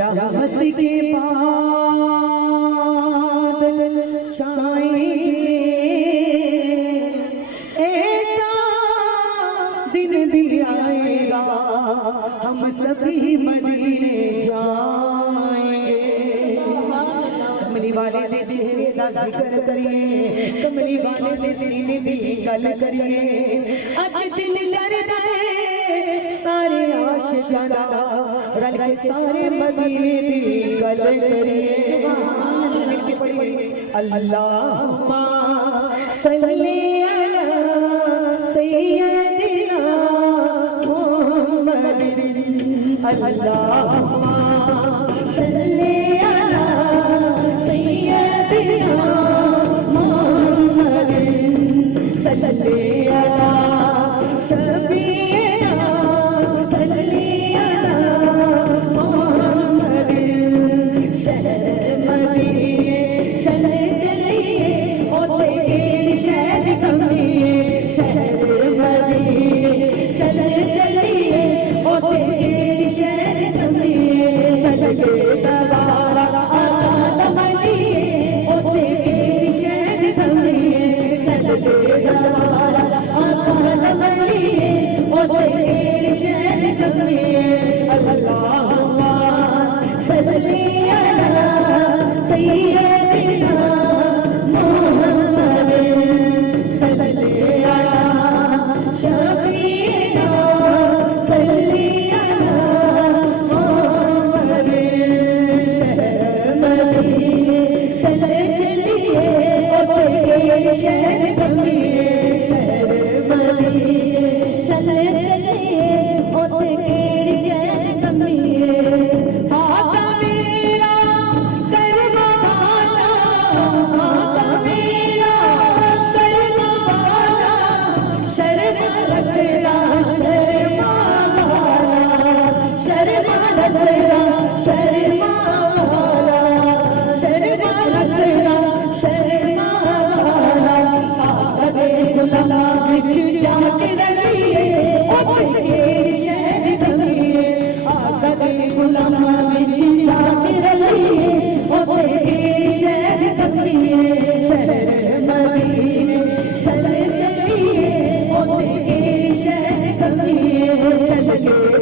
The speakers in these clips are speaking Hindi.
रहमत के बादल छाएंगे, ऐसा दिन भी आएगा हम सभी मदीने जाएंगे। कमली वाले दे चेहरे दा जिक्र करिए, कमली वाले दे सीने दी गल करिए। अज दिल करदा है सारे आशिकां दा रल के सारे मदीने दी गल करिए। मिलके पढ़िए अल्लाहुम्मा सल्ली अला सय्यदिना मुहम्मदिन, अल्लाहुम्मा सल्ली अला सय्यदिना मुहम्मदिन, सल्ली अला शफीना सल्ली अला मुहम्मदिन। शहर मदीने चले चलिए ओ तेरी शहर कमिए, शहर मदीने चले चलिए ओ तेरी शहर कमिए। चले दवारा आका मलिए ओ तेरी शहर कमिए, चले दवारा आका मलिए ओ तेरी शहर कमिए। अल्लाहुम्मा सल्ली अला सय्यदिना मुहम्मदिन, सल्ली अला शफीना सल्ली अला मुहम्मदिन। शहर मदीने चले चलिए ओ तेरी शहर कमिए, शहर मदीने चले चलिए ओ तेरी शहर कमिए। आका मेरा करना वाला, आका मेरा करना वाला, शर्मा रखना शर्मा वाला, शर्मा रखना शर्मा वाला, शर्मा रखना शर्मा वाला। आका दे गुलाम विच जाके रहिए ओ तेरी शहर कमिए, आका दे गुलाम विच जाके रहिए ओ तेरी शहर कमिए। शहर मदीने चले चलिए ओ तेरी शहर कमिए, चले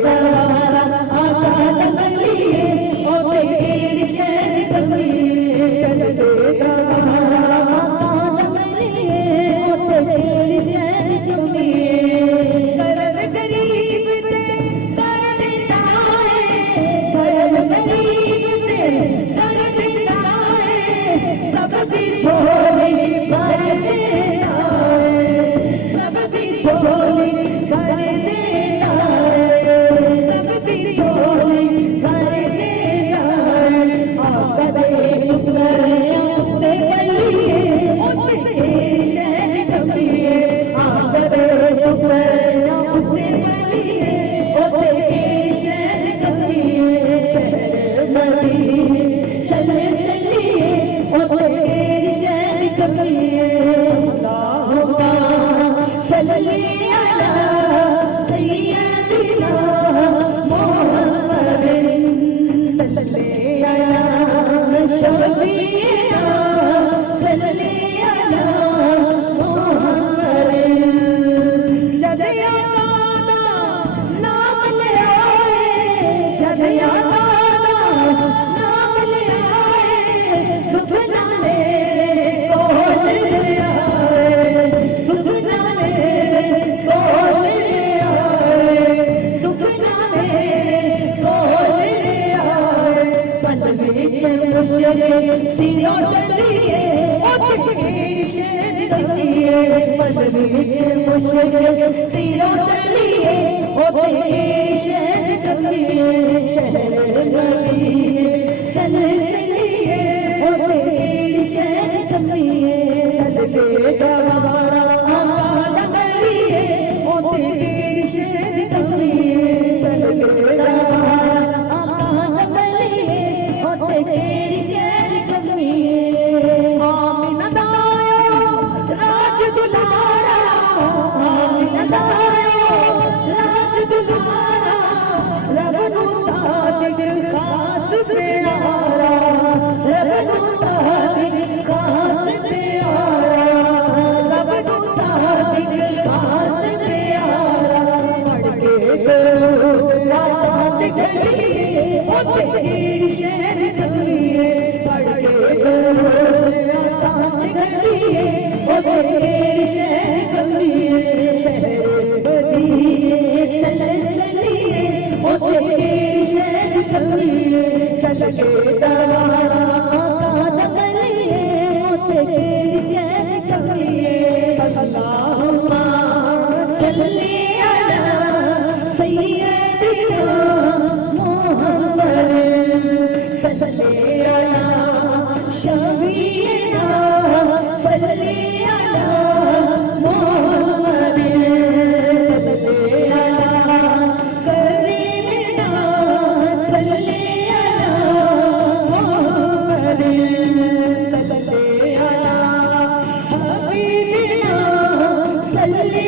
दवारा आका मलिए ओ तेरी शहर कमिए, चले दवारा आका मलिए ओ तेरी शहर कमिए। करम गरीब ते कर देता है, करम गरीब ते कर देता है, सब दी झोली भर देता है, सब दी झोली भर देता है, सब दी झोली भर देता है। आका दे टुकड़ियां उत्ते बलिए ओ तेरी शहर कमिए, आका दे टुकड़ियां उत्ते बलिए ओ तेरी शहर कमिए। शहर मदीने चले चलिए ओ तेरी शहर कमिए। अल्लाहुम्मा सल्ली अला सय्यदिना मुहम्मदिन, सल्ली अला शफीना सल्ली अला मुहम्मदिन। जब आका दा नाम ले आए, जब आका दा नाम ले आए, दुख ना मेरे कोल ले आए, दुख ना मेरे कोल ले आए, दुख ना मेरे कोल ले आए। पल विच मुश्किल सिरों टलिए ओ तेरी शहर कमिए, पल विच मुश्किल सिरों टलिए ओ तेरी शहर कमिए। शहर मदीने चले चलिए ओ तेरी शहर कमिए, चले दवारा आका मलिए ओ तेरी शहर कमिए, चले दवारा आका मलिए ओ तेरी शहर कमिए। आमीना दायो राज दुलारा, आमीना दायो राज दुलारा, गलिए ओ तेरी शहर गलिए पढ़ के गलिए ओ तेरी शहर गलिए शहर बदिए चल चलिए ओ तेरी शहर गलिए चल के दवारा गलिए ओ तेरी शहर गलिए अल्लाहुम्मा सल्ली अला सय्यदिना मुहम्मद सल्ली अला शफीना सल्ली अला मुहम्मद सल्ली अला करीमिना सल्ली अला मुहम्मद सल्ली अला हबीबिना सल्ली